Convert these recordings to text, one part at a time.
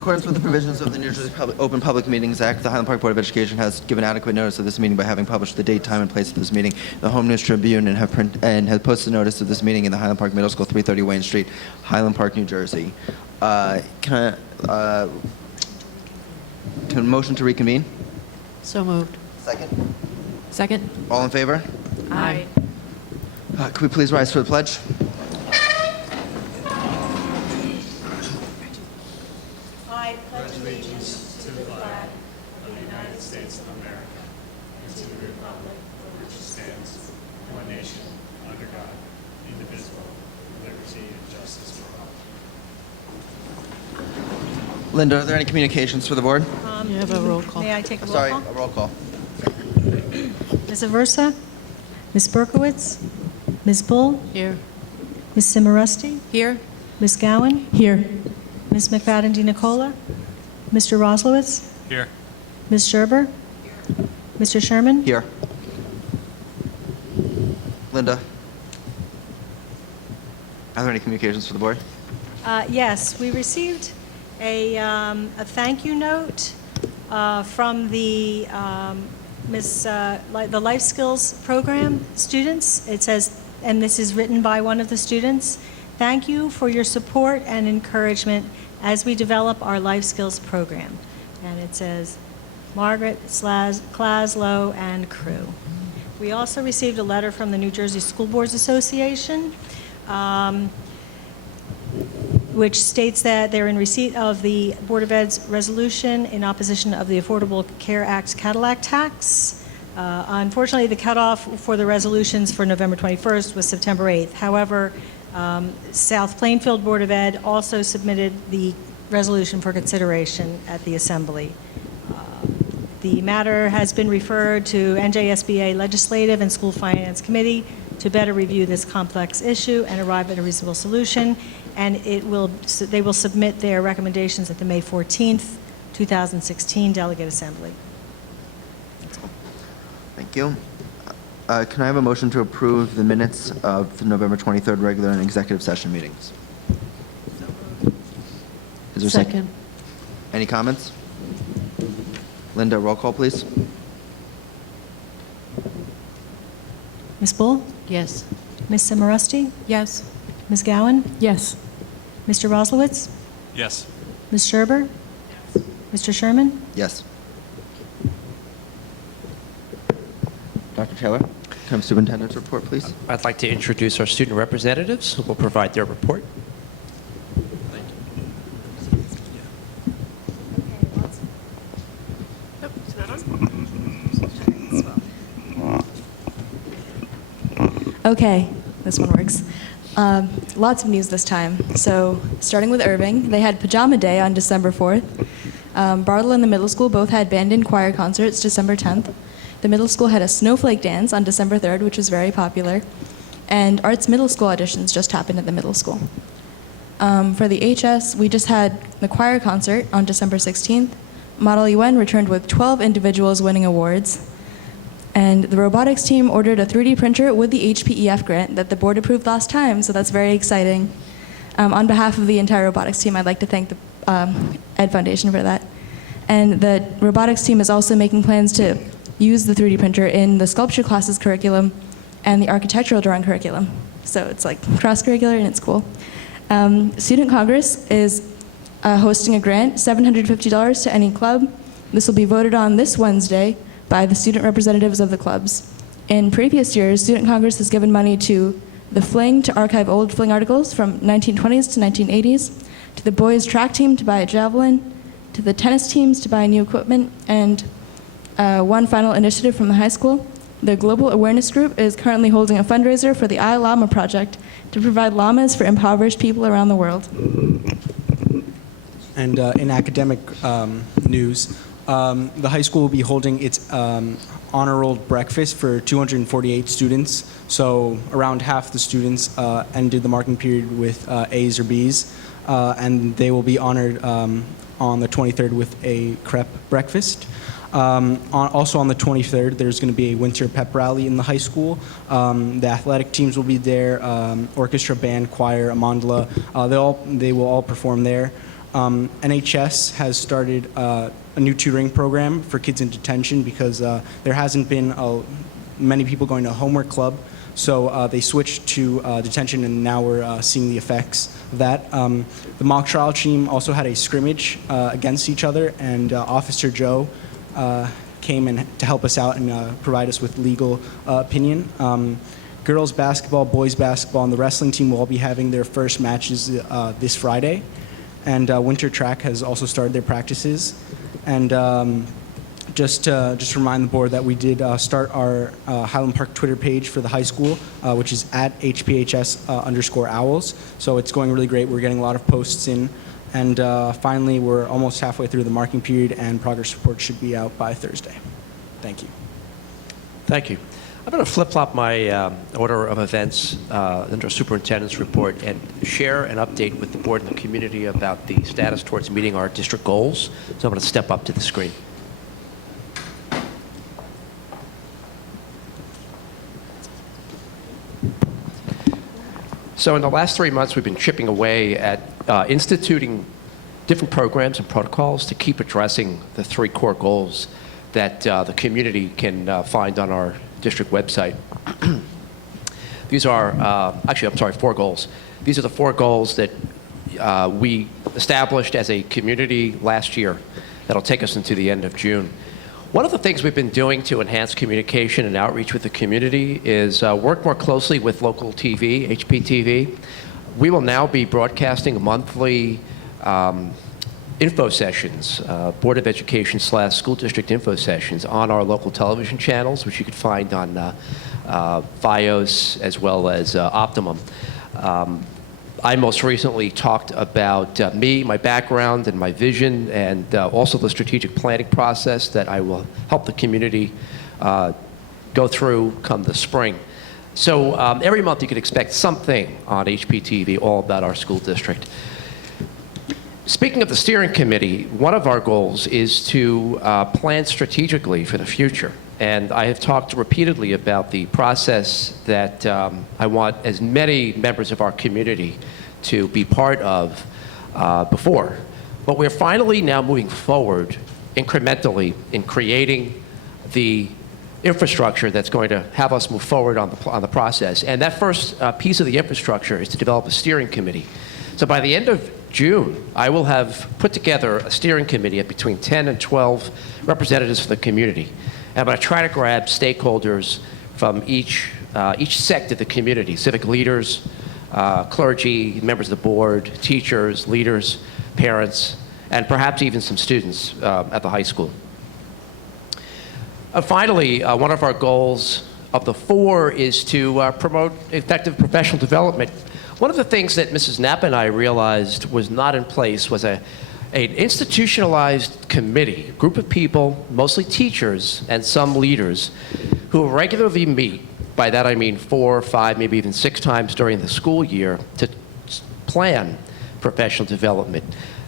In accordance with the provisions of the New Jersey Open Public Meetings Act, the Highland Park Board of Education has given adequate notice of this meeting by having published the date, time, and place of this meeting in the Home News Tribune and has posted notice of this meeting in the Highland Park Middle School, 330 Wayne Street, Highland Park, New Jersey. Can I motion to reconvene? So moved. Second. Second. All in favor? Aye. Could we please rise for the pledge? I pledge allegiance to the flag of the United States of America and to the republic for which it stands, one nation, under God, indivisible, with liberty and justice for all. Linda, are there any communications for the board? You have a roll call. May I take a roll Sorry, call? a roll call. Ms. Aversa? Ms. Berkowitz? Ms. Bull? Here. Ms. Cimarusti? Here. Ms. Gowan? Here. Ms. McFadden DiNicola? Mr. Roslowitz? Here. Ms. Scherber? Mr. Sherman? Here. Linda, are there any communications for the board? Yes, we received a thank you note from the the Life Skills Program students. It says, and this is written by one of the students, "Thank you for your support and encouragement as we develop our Life Skills Program." And it says, Margaret Klaslow and crew. We also received a letter from the New Jersey School Boards Association, which states that they're in receipt of the Board of Ed's resolution in opposition of the Affordable Care Act's Cadillac tax. Unfortunately, the cutoff for the resolutions for November 21st was September 8th. However, South Plainfield Board of Ed also submitted the resolution for consideration at the Assembly. The matter has been referred to NJSBA Legislative and School Finance Committee to better review this complex issue and arrive at a reasonable solution. And they will submit their recommendations at the May 14th, 2016 Delegate Assembly. That's all. Thank you. Can I have a motion to approve the minutes of the November 23rd regular and executive session meetings? Is there a Second. Any comments? Linda, roll call, please. Ms. Bull? Yes. Ms. Cimarusti? Yes. Ms. Gowan? Yes. Mr. Roslowitz? Yes. Ms. Scherber? Mr. Sherman? Yes. Dr. Taylor, can I have superintendent's report, please? I'd like to introduce our student representatives who will provide their report. Okay, this one works. Lots of news this time. So, starting with Irving, they had Pajama Day on December 4th. Bartle and the middle school both had band and choir concerts December 10th. The middle school had a snowflake dance on December 3rd, which was very popular. And Arts middle school auditions just happened at the middle school. For the HS, we just had the choir concert on December 16th. Model UN returned with 12 individuals winning awards. And the robotics team ordered a 3D printer with the HPEF grant that the board approved last time, so that's very exciting. On behalf of the entire robotics team, I'd like to thank the Ed Foundation for that. And the robotics team is also making plans to use the 3D printer in the sculpture classes curriculum and the architectural drawing curriculum. So it's like cross-curricular and it's cool. Student Congress is hosting a grant, $750 to any club. This will be voted on this Wednesday by the student representatives of the clubs. In previous years, Student Congress has given money to the Fling to archive old Fling articles from 1920s to 1980s, to the boys track team to buy a javelin, to the tennis teams to buy new equipment, and one final initiative from the high school. The Global Awareness Group is currently holding a fundraiser for the iLlama project to provide llamas for impoverished people around the world. And in academic news, the high school will be holding its honor roll breakfast for 248 students. So around half the students ended the marking period with A's or B's, and they will be honored on the 23rd with a crepe breakfast. Also on the 23rd, there's going to be a winter pep rally in the high school. The athletic teams will be there, orchestra, band, choir, a mandala. They will all perform there. NHS has started a new tutoring program for kids in detention because there hasn't been many people going to homework club. So they switched to detention, and now we're seeing the effects of that. The mock trial team also had a scrimmage against each other, and Officer Joe came in to help us out and provide us with legal opinion. Girls basketball, boys basketball, and the wrestling team will all be having their first matches this Friday. And winter track has also started their practices. And just to remind the board that we did start our Highland Park Twitter page for the high school, which is at HPHS_owls. So it's going really great. We're getting a lot of posts in. And finally, we're almost halfway through the marking period, and progress report should be out by Thursday. Thank you. Thank you. I'm going to flip-flop my order of events under superintendent's report and share an update with the board and the community about the status towards meeting our district goals. So I'm going to step up to the screen. So in the last 3 months, we've been chipping away at instituting different programs and protocols to keep addressing the 3 core goals that the community can find on our district website. These are, actually, I'm sorry, 4 goals. These are the 4 goals that we established as a community last year that'll take us into the end of June. One of the things we've been doing to enhance communication and outreach with the community is work more closely with local TV, HPTV. We will now be broadcasting monthly info sessions, Board of Education / school district info sessions on our local television channels, which you could find on FiOS as well as Optimum. I most recently talked about me, my background, and my vision, and also the strategic planning process that I will help the community go through come the spring. So every month you can expect something on HPTV all about our school district. Speaking of the steering committee, one of our goals is to plan strategically for the future. And I have talked repeatedly about the process that I want as many members of our community to be part of before. But we're finally now moving forward incrementally in creating the infrastructure that's going to have us move forward on the process. And that first piece of the infrastructure is to develop a steering committee. So by the end of June, I will have put together a steering committee of between 10 and 12 representatives from the community. And I'm going to try to grab stakeholders from each sect of the community, civic leaders, clergy, members of the board, teachers, leaders, parents, and perhaps even some students at the high school. Finally, one of our goals of the 4 is to promote effective professional development. One of the things that Mrs. Knapp and I realized was not in place was an institutionalized committee, a group of people, mostly teachers and some leaders, who regularly meet. By that I mean 4, 5, maybe even 6 times during the school year to plan professional development.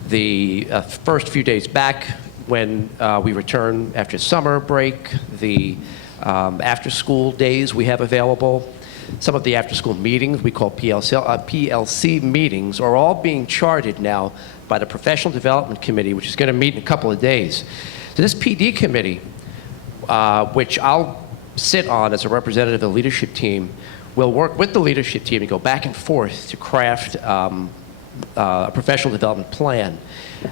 The first few days back when we return after summer break, the after-school days we have available, some of the after-school meetings we call PLC meetings are all being charted now by the Professional Development Committee, which is going to meet in a couple of days. So this PD committee, which I'll sit on as a representative of the leadership team, will work with the leadership team and go back and forth to craft a professional development plan.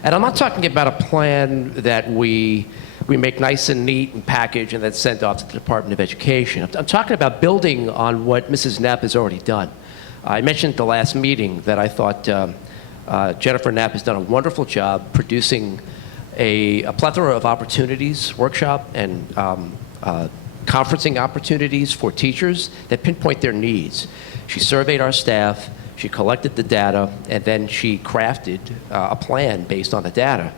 And I'm not talking about a plan that we make nice and neat and package and then send off to the Department of Education. I'm talking about building on what Mrs. Knapp has already done. I mentioned at the last meeting that I thought Jennifer Knapp has done a wonderful job producing a plethora of opportunities, workshop and conferencing opportunities for teachers that pinpoint their needs. She surveyed our staff, she collected the data, and then she crafted a plan based on the data.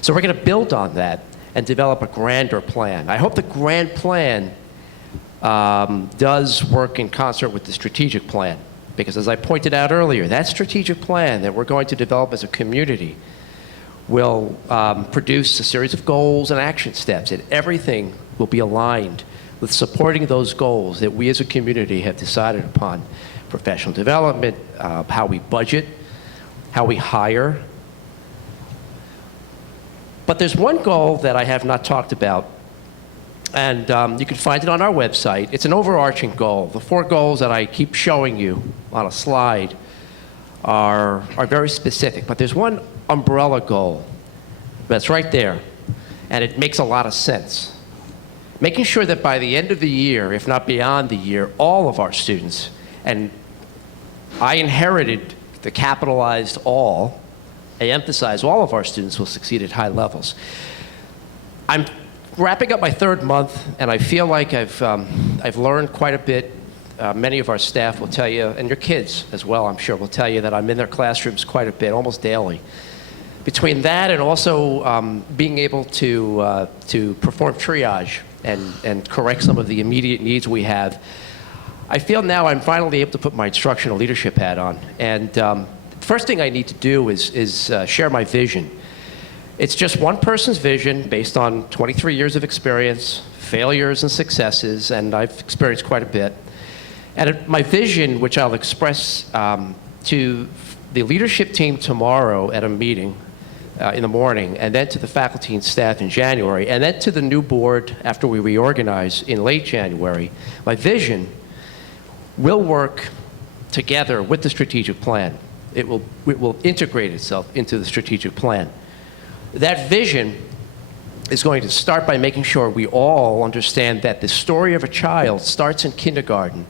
So we're going to build on that and develop a grander plan. I hope the grand plan does work in concert with the strategic plan, because as I pointed out earlier, that strategic plan that we're going to develop as a community will produce a series of goals and action steps, and everything will be aligned with supporting those goals that we as a community have decided upon. Professional development, how we budget, how we hire, But there's one goal that I have not talked about, and you can find it on our website. It's an overarching goal. The 4 goals that I keep showing you on a slide are very specific, but there's one umbrella goal that's right there, and it makes a lot of sense. Making sure that by the end of the year, if not beyond the year, all of our students, and I inherited the capitalized all, I emphasize all of our students will succeed at high levels. I'm wrapping up my 3rd month, and I feel like I've learned quite a bit. Many of our staff will tell you, and your kids as well, I'm sure, will tell you that I'm in their classrooms quite a bit, almost daily. Between that and also being able to perform triage and correct some of the immediate needs we have, I feel now I'm finally able to put my instructional leadership hat on. And the first thing I need to do is share my vision. It's just one person's vision based on 23 years of experience, failures and successes, and I've experienced quite a bit. And my vision, which I'll express to the leadership team tomorrow at a meeting in the morning, and then to the faculty and staff in January, and then to the new board after we reorganize in late January, my vision will work together with the strategic plan. It will integrate itself into the strategic plan. That vision is going to start by making sure we all understand that the story of a child starts in kindergarten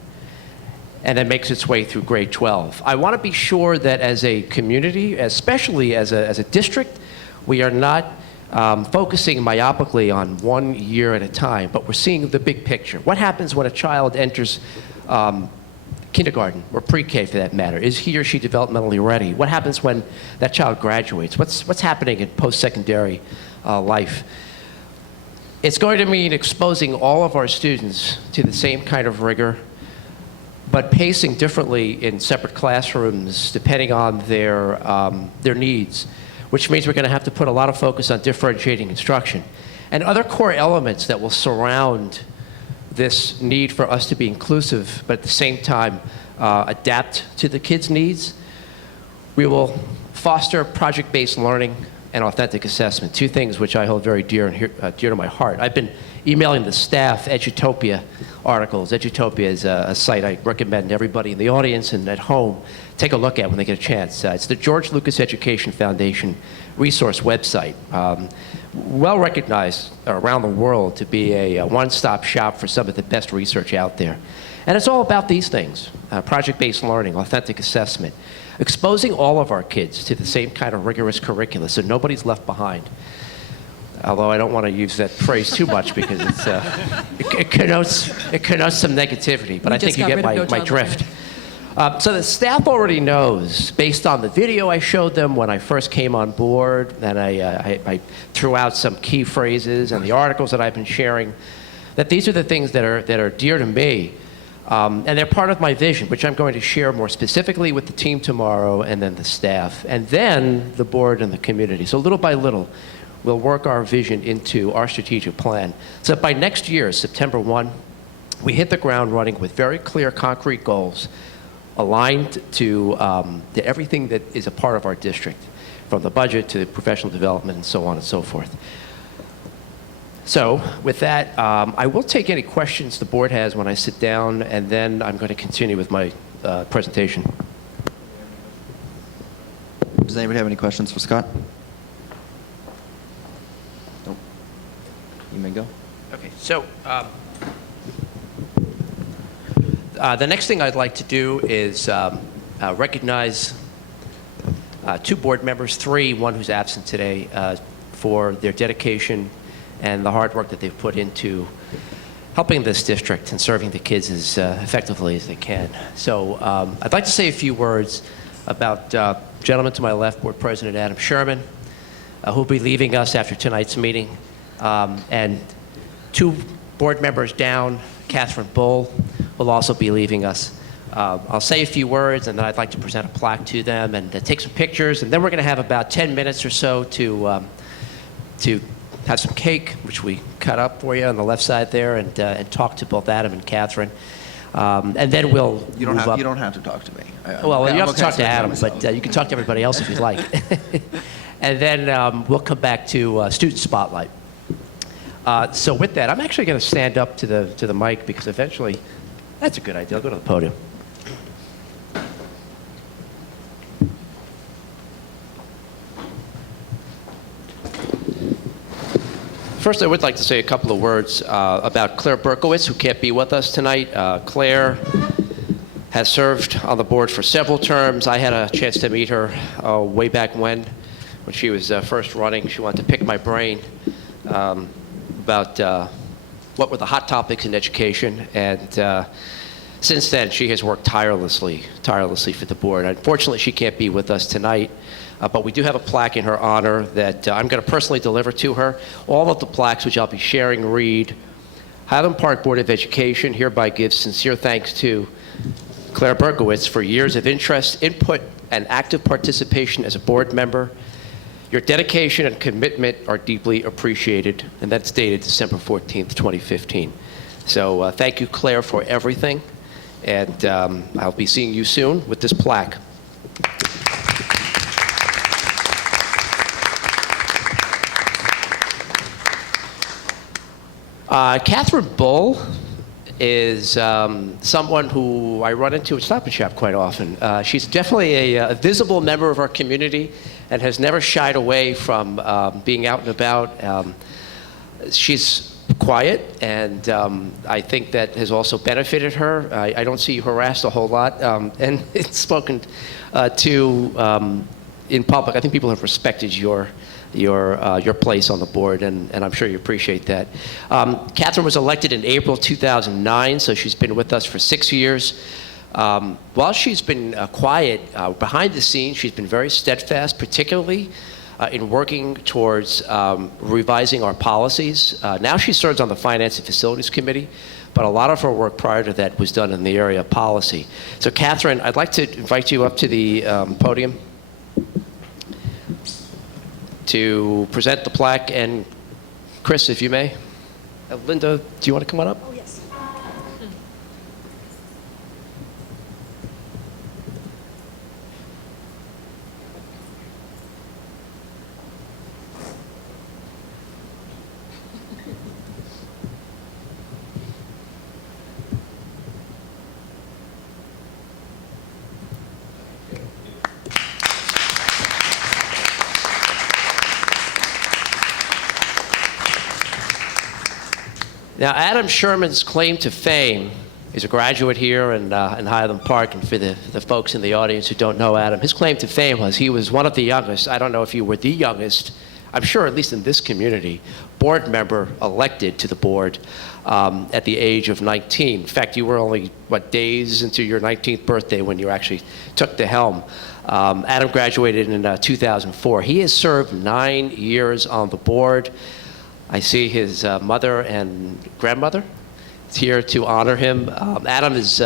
and then makes its way through grade 12. I want to be sure that as a community, especially as a district, we are not focusing myopically on one year at a time, but we're seeing the big picture. What happens when a child enters kindergarten or pre-K for that matter? Is he or she developmentally ready? What happens when that child graduates? What's happening in post-secondary life? It's going to mean exposing all of our students to the same kind of rigor, but pacing differently in separate classrooms depending on their needs, which means we're going to have to put a lot of focus on differentiating instruction. And other core elements that will surround this need for us to be inclusive, but at the same time adapt to the kids' needs. We will foster project-based learning and authentic assessment, 2 things which I hold very dear to my heart. I've been emailing the staff Edutopia articles. Edutopia is a site I recommend everybody in the audience and at home take a look at when they get a chance. It's the George Lucas Education Foundation resource website. Well recognized around the world to be a one-stop shop for some of the best research out there. And it's all about these things, project-based learning, authentic assessment, exposing all of our kids to the same kind of rigorous curricula so nobody's left behind. Although I don't want to use that phrase too much because it connotes some negativity, but I think you get my drift. So the staff already knows, based on the video I showed them when I first came on board, and I threw out some key phrases and the articles that I've been sharing, that these are the things that are dear to me. And they're part of my vision, which I'm going to share more specifically with the team tomorrow, and then the staff, and then the board and the community. So little by little, we'll work our vision into our strategic plan. So by next year, September 1, we hit the ground running with very clear, concrete goals aligned to everything that is a part of our district, from the budget to professional development and so on and so forth. So with that, I will take any questions the board has when I sit down, and then I'm going to continue with my presentation. Does anybody have any questions for Scott? Nope. You may go. Okay, so the next thing I'd like to do is recognize 2 board members, 3, one who's absent today, for their dedication and the hard work that they've put into helping this district and serving the kids as effectively as they can. So I'd like to say a few words about gentleman to my left, Board President Adam Sherman, who'll be leaving us after tonight's meeting, and 2 board members down, Catherine Bull, will also be leaving us. I'll say a few words, and then I'd like to present a plaque to them and take some pictures, and then we're going to have about 10 minutes or so to have some cake, which we cut up for you on the left side there, and talk to both Adam and Catherine. And then we'll You don't move up. have to talk to me. Well, you I'm have to okay talk to speaking Adam, myself. but you can talk to everybody else if you'd like. and then we'll come back to Student Spotlight. So with that, I'm actually going to stand up to the mic because eventually, that's a good idea. I'll go to the podium. First, I would like to say a couple of words about Claire Berkowitz, who can't be with us tonight. Claire has served on the board for several terms. I had a chance to meet her way back when she was first running. She wanted to pick my brain about what were the hot topics in education. And since then, she has worked tirelessly for the board. Unfortunately, she can't be with us tonight. But we do have a plaque in her honor that I'm going to personally deliver to her. All of the plaques, which I'll be sharing, read, Highland Park Board of Education hereby gives sincere thanks to Claire Berkowitz for years of interest, input, and active participation as a board member. Your dedication and commitment are deeply appreciated, and that's dated December 14th, 2015. So thank you, Claire, for everything, and I'll be seeing you soon with this plaque. Catherine Bull is someone who I run into at Stop and Shop quite often. She's definitely a visible member of our community and has never shied away from being out and about. She's quiet, and I think that has also benefited her. I don't see you harassed a whole lot, and it's spoken to in public. I think people have respected your place on the board, and I'm sure you appreciate that. Catherine was elected in April 2009, so she's been with us for 6 years. While she's been quiet behind the scenes, she's been very steadfast, particularly in working towards revising our policies. Now she serves on the Finance and Facilities Committee, but a lot of her work prior to that was done in the area of policy. So Catherine, I'd like to invite you up to the podium to present the plaque, and Chris, if you may. Linda, do you want to come on up? Oh, yes. Now, Adam Sherman's claim to fame is a graduate here in Highland Park, and for the folks in the audience who don't know Adam, his claim to fame was he was one of the youngest, I don't know if you were the youngest, I'm sure at least in this community, board member elected to the board at the age of 19. In fact, you were only, days into your 19th birthday when you actually took the helm. Adam graduated in 2004. He has served 9 years on the board. I see his mother and grandmother is here to honor him. Adam is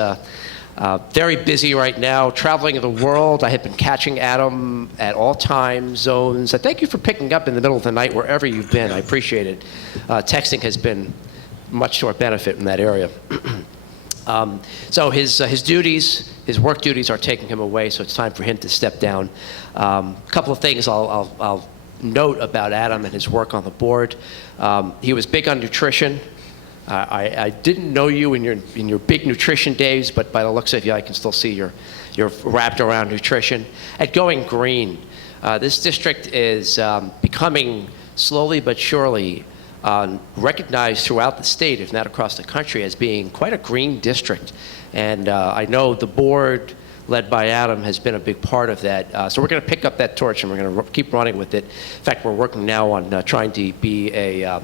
very busy right now, traveling the world. I have been catching Adam at all time zones. Thank you for picking up in the middle of the night wherever you've been. I appreciate it. Texting has been much to our benefit in that area. So his duties, his work duties are taking him away, so it's time for him to step down. A couple of things I'll note about Adam and his work on the board. He was big on nutrition. I didn't know you in your big nutrition days, but by the looks of you, I can still see you're wrapped around nutrition. At Going Green, this district is becoming slowly but surely recognized throughout the state, if not across the country, as being quite a green district. And I know the board, led by Adam, has been a big part of that. So we're going to pick up that torch and we're going to keep running with it. In fact, we're working now on trying to be a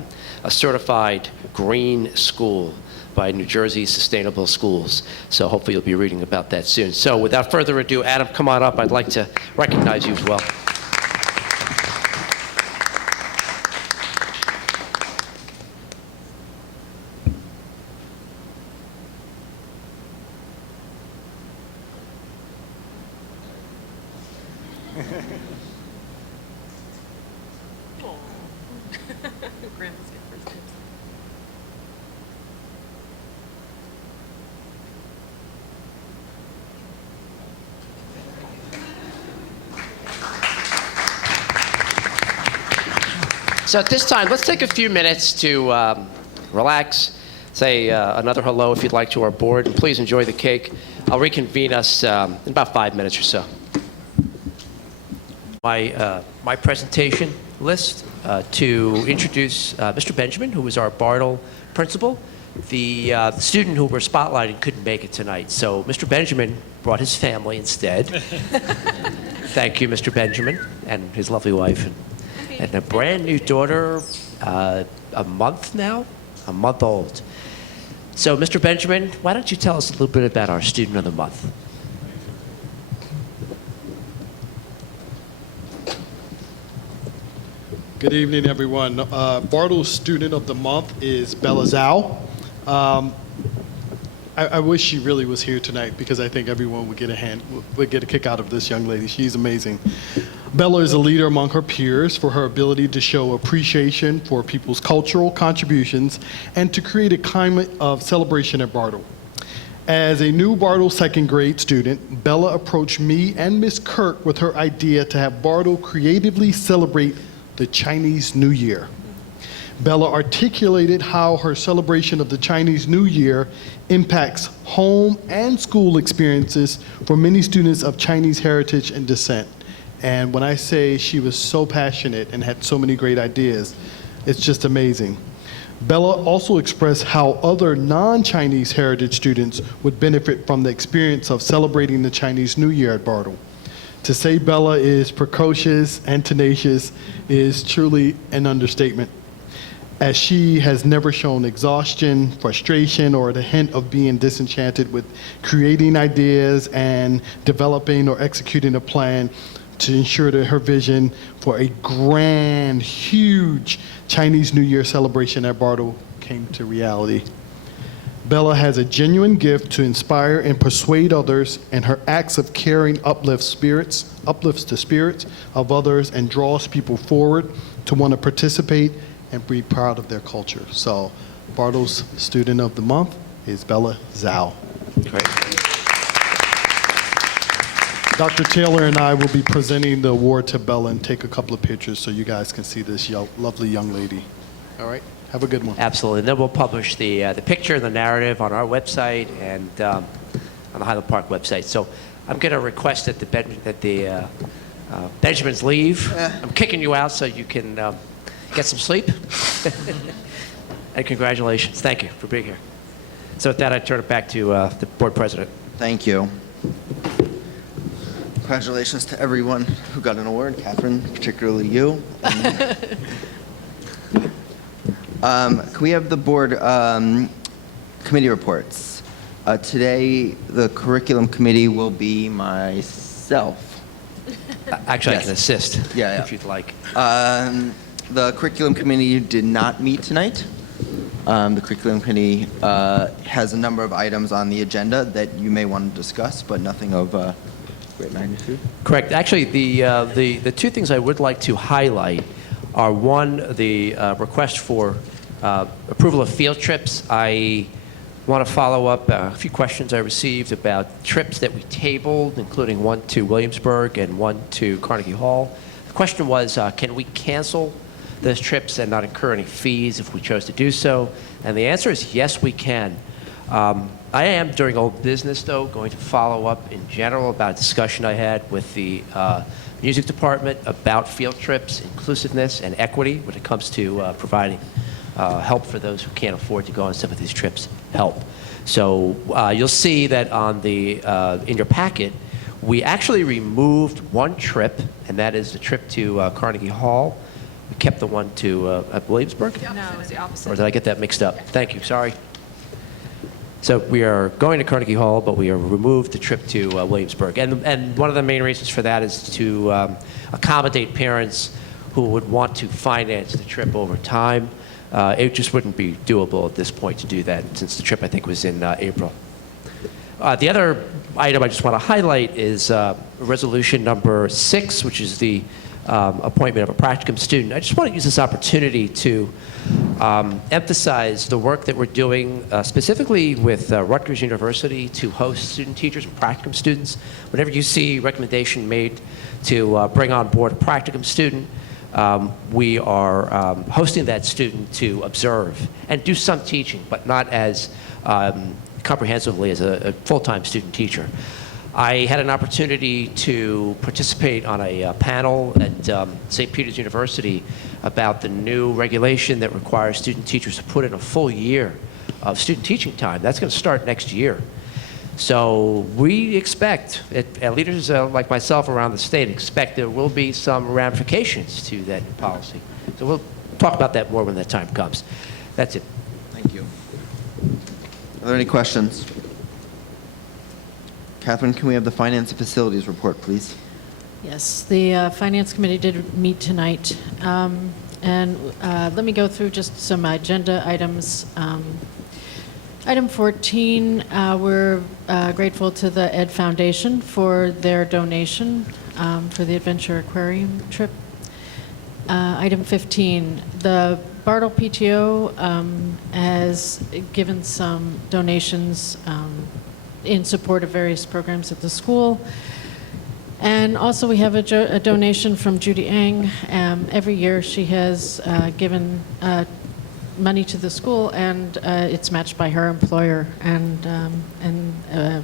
certified green school by New Jersey Sustainable Schools. So hopefully you'll be reading about that soon. So without further ado, Adam, come on up. I'd like to recognize you as well. Grandma's got first dibs. So at this time, let's take a few minutes to relax, say another hello if you'd like to our board, and please enjoy the cake. I'll reconvene us in about 5 minutes or so. My presentation list to introduce Mr. Benjamin, who is our Bartle principal. The student who we're spotlighting couldn't make it tonight, so Mr. Benjamin brought his family instead. Thank you, Mr. Benjamin, and his lovely wife, and a brand new daughter, a month old. So, Mr. Benjamin, why don't you tell us a little bit about our Student of the Month? Good evening, everyone. Bartle's Student of the Month is Bella Zhao. I wish she really was here tonight because I think everyone would get a kick out of this young lady. She's amazing. Bella is a leader among her peers for her ability to show appreciation for people's cultural contributions and to create a climate of celebration at Bartle. As a new Bartle second grade student, Bella approached me and Miss Kirk with her idea to have Bartle creatively celebrate the Chinese New Year. Bella articulated how her celebration of the Chinese New Year impacts home and school experiences for many students of Chinese heritage and descent. And when I say she was so passionate and had so many great ideas, it's just amazing. Bella also expressed how other non-Chinese heritage students would benefit from the experience of celebrating the Chinese New Year at Bartle. To say Bella is precocious and tenacious is truly an understatement, as she has never shown exhaustion, frustration, or the hint of being disenchanted with creating ideas and developing or executing a plan to ensure that her vision for a grand, huge Chinese New Year celebration at Bartle came to reality. Bella has a genuine gift to inspire and persuade others, and her acts of caring uplifts the spirits of others and draws people forward to want to participate and be proud of their culture. So Bartle's Student of the Month is Bella Zhao. Great. Dr. Taylor and I will be presenting the award to Bella and take a couple of pictures so you guys can see this lovely young lady. All right? Have a good one. Absolutely. And then we'll publish the picture and the narrative on our website and on the Highland Park website. So I'm going to request that the Benjamins leave. I'm kicking you out so you can get some sleep. And congratulations. Thank you for being here. So with that, I turn it back to the board president. Thank you. Congratulations to everyone who got an award, Catherine, particularly you. Can we have the board committee reports? Today, the curriculum committee will be myself. Actually, Yes. I can assist if you'd like. The curriculum committee did not meet tonight. The curriculum committee has a number of items on the agenda that you may want to discuss, but nothing of great magnitude. Correct. Actually, the two things I would like to highlight are, one, the request for approval of field trips. I want to follow up a few questions I received about trips that we tabled, including one to Williamsburg and one to Carnegie Hall. The question was, can we cancel those trips and not incur any fees if we chose to do so? And the answer is yes, we can. I am, during old business, though, going to follow up in general about a discussion I had with the music department about field trips, inclusiveness, and equity when it comes to providing help for those who can't afford to go on some of these trips. So you'll see that on the in your packet, we actually removed one trip, and that is the trip to Carnegie Hall. We kept the one to Williamsburg? No, it was the opposite. Or did I get that mixed up? Thank you, sorry. So we are going to Carnegie Hall, but we have removed the trip to Williamsburg. And one of the main reasons for that is to accommodate parents who would want to finance the trip over time. It just wouldn't be doable at this point to do that, since the trip, I think, was in April. The other item I just want to highlight is resolution number 6, which is the appointment of a practicum student. I just want to use this opportunity to emphasize the work that we're doing specifically with Rutgers University to host student teachers and practicum students. Whenever you see recommendation made to bring on board a practicum student, we are hosting that student to observe and do some teaching, but not as comprehensively as a full-time student teacher. I had an opportunity to participate on a panel at St. Peter's University about the new regulation that requires student teachers to put in a full year of student teaching time. That's going to start next year. So we expect, leaders like myself around the state expect there will be some ramifications to that new policy. So we'll talk about that more when that time comes. That's it. Thank you. Are there any questions? Catherine, can we have the Finance and Facilities report, please? Yes, the Finance Committee did meet tonight. Let me go through just some agenda items. Item 14, we're grateful to the Ed Foundation for their donation for the Adventure Aquarium trip. Item 15, the Bartle PTO has given some donations in support of various programs at the school. And also we have a donation from Judy Ang. Every year she has given money to the school, and it's matched by her employer.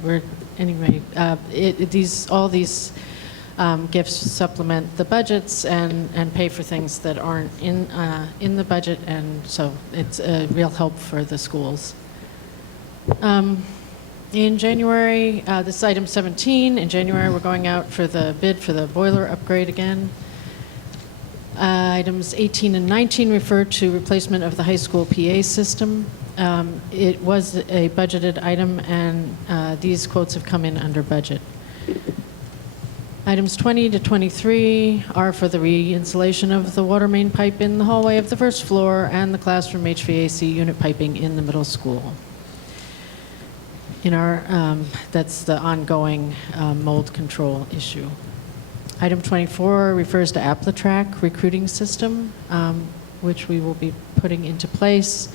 We're anyway. All these gifts supplement the budgets and pay for things that aren't in the budget, and so it's a real help for the schools. In January, this is item 17. In January, we're going out for the bid for the boiler upgrade again. Items 18 and 19 refer to replacement of the high school PA system. It was a budgeted item, and these quotes have come in under budget. Items 20 to 23 are for the re-installation of the water main pipe in the hallway of the first floor and the classroom HVAC unit piping in the middle school. That's the ongoing mold control issue. Item 24 refers to AppleTrack recruiting system, which we will be putting into place.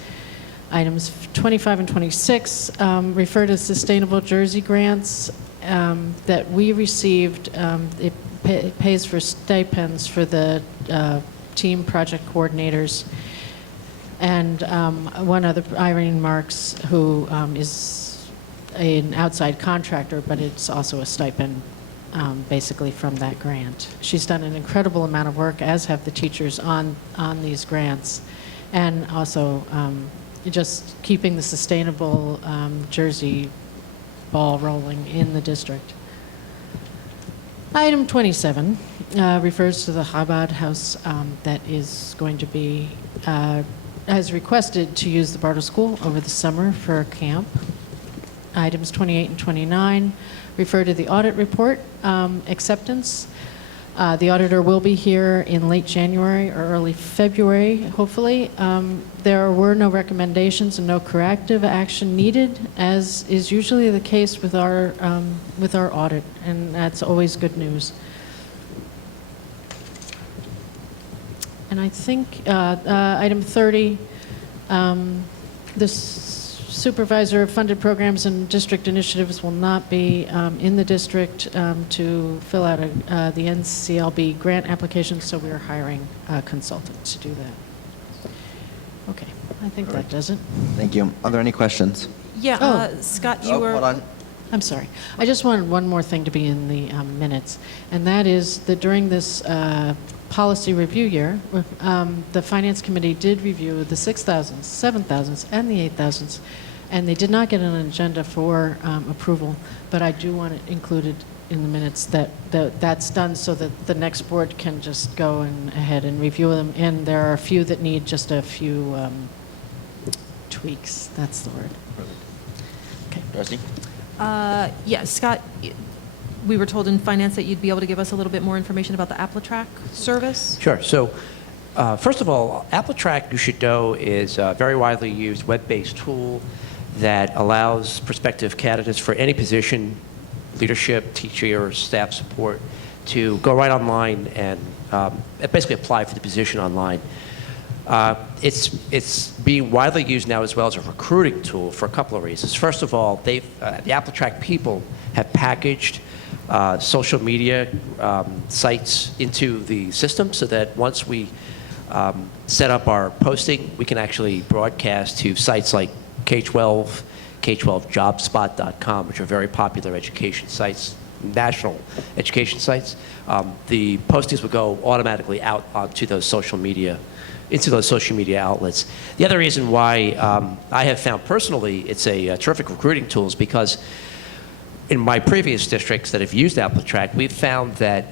Items 25 and 26 refer to sustainable jersey grants that we received. It pays for stipends for the team project coordinators. And one other, Irene Marks, who is an outside contractor, but it's also a stipend basically from that grant. She's done an incredible amount of work, as have the teachers on these grants, and also just keeping the sustainable jersey ball rolling in the district. Item 27 refers to the Chabad house that is going to be, has requested to use the Bartle School over the summer for a camp. Items 28 and 29 refer to the audit report acceptance. The auditor will be here in late January or early February, hopefully. There were no recommendations and no corrective action needed, as is usually the case with our audit, and that's always good news. And I think item 30, this supervisor of funded programs and district initiatives will not be in the district to fill out the NCLB grant application, so we are hiring a consultant to do that. Okay, I think that does it. Thank you. Are there any questions? Yeah, Scott, you were... Hold on. I'm sorry. I just wanted one more thing to be in the minutes, and that is that during this policy review year, the Finance Committee did review the 6,000s, 7,000s, and the 8,000s, and they did not get an agenda for approval, but I do want it included in the minutes that that's done so that the next board can just go ahead and review them, and there are a few that need just a few tweaks. That's the word. Okay. Darcy? Yes, Scott, we were told in finance that you'd be able to give us a little bit more information about the AppleTrack service. Sure. So, first of all, AppleTrack, you should know, is a very widely used web-based tool that allows prospective candidates for any position, leadership, teacher, or staff support, to go right online and basically apply for the position online. It's being widely used now as well as a recruiting tool for a couple of reasons. First of all, the AppleTrack people have packaged social media sites into the system so that once we set up our posting, we can actually broadcast to sites like K-12, K12jobspot.com, which are very popular education sites, national education sites. The postings will go automatically out onto those social media, into those social media outlets. The other reason why I have found personally it's a terrific recruiting tool is because in my previous districts that have used AppleTrack, we've found that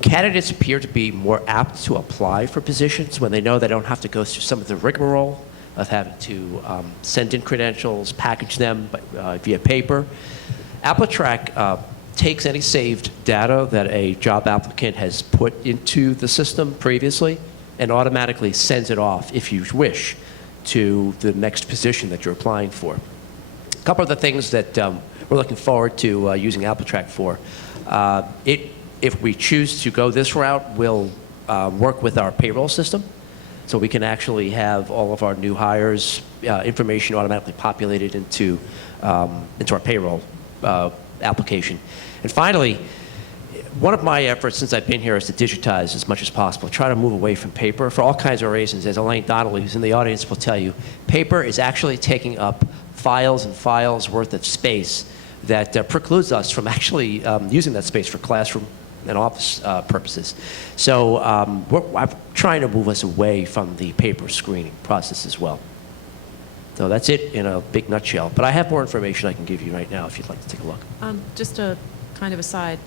candidates appear to be more apt to apply for positions when they know they don't have to go through some of the rigmarole of having to send in credentials, package them via paper. AppleTrack takes any saved data that a job applicant has put into the system previously and automatically sends it off, if you wish, to the next position that you're applying for. A couple of the things that we're looking forward to using AppleTrack for. If we choose to go this route, we'll work with our payroll system. So we can actually have all of our new hires' information automatically populated into our payroll application. And finally, one of my efforts since I've been here is to digitize as much as possible, try to move away from paper for all kinds of reasons. As Elaine Donnelly, who's in the audience, will tell you, paper is actually taking up files and files worth of space that precludes us from actually using that space for classroom and office purposes. So I'm trying to move us away from the paper screening process as well. So that's it in a big nutshell. But I have more information I can give you right now if you'd like to take a look. Just a kind of aside,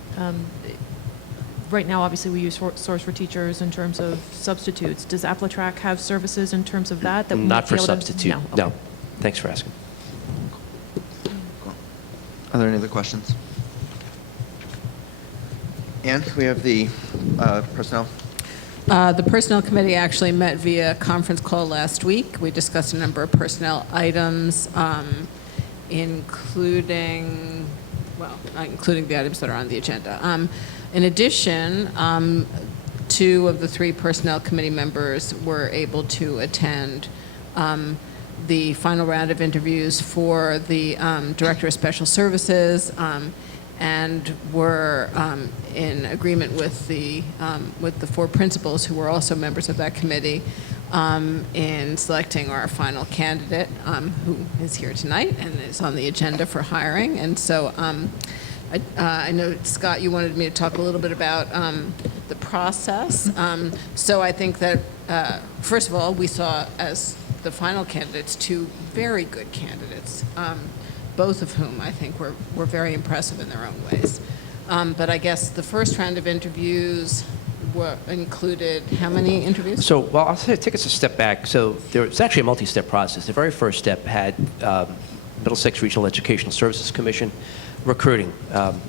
right now, obviously, we use Source for Teachers in terms of substitutes. Does AppleTrack have services in terms of that? We Not might be for able to- substitute, No. no. Okay. Thanks for asking. Are there any other questions? Ann, we have the personnel. The Personnel Committee actually met via conference call last week. We discussed a number of personnel items, including the items that are on the agenda. In addition, 2 of the 3 Personnel Committee members were able to attend the final round of interviews for the Director of Special Services, and were in agreement with the 4 principals who were also members of that committee in selecting our final candidate, who is here tonight and is on the agenda for hiring. And so I know, Scott, you wanted me to talk a little bit about the process. So I think that, first of all, we saw as the final candidates 2 very good candidates, both of whom I think were very impressive in their own ways. But I guess the first round of interviews included how many interviews? So, well, I'll take us a step back. So it's actually a multi-step process. The very first step had Middlesex Regional Educational Services Commission recruiting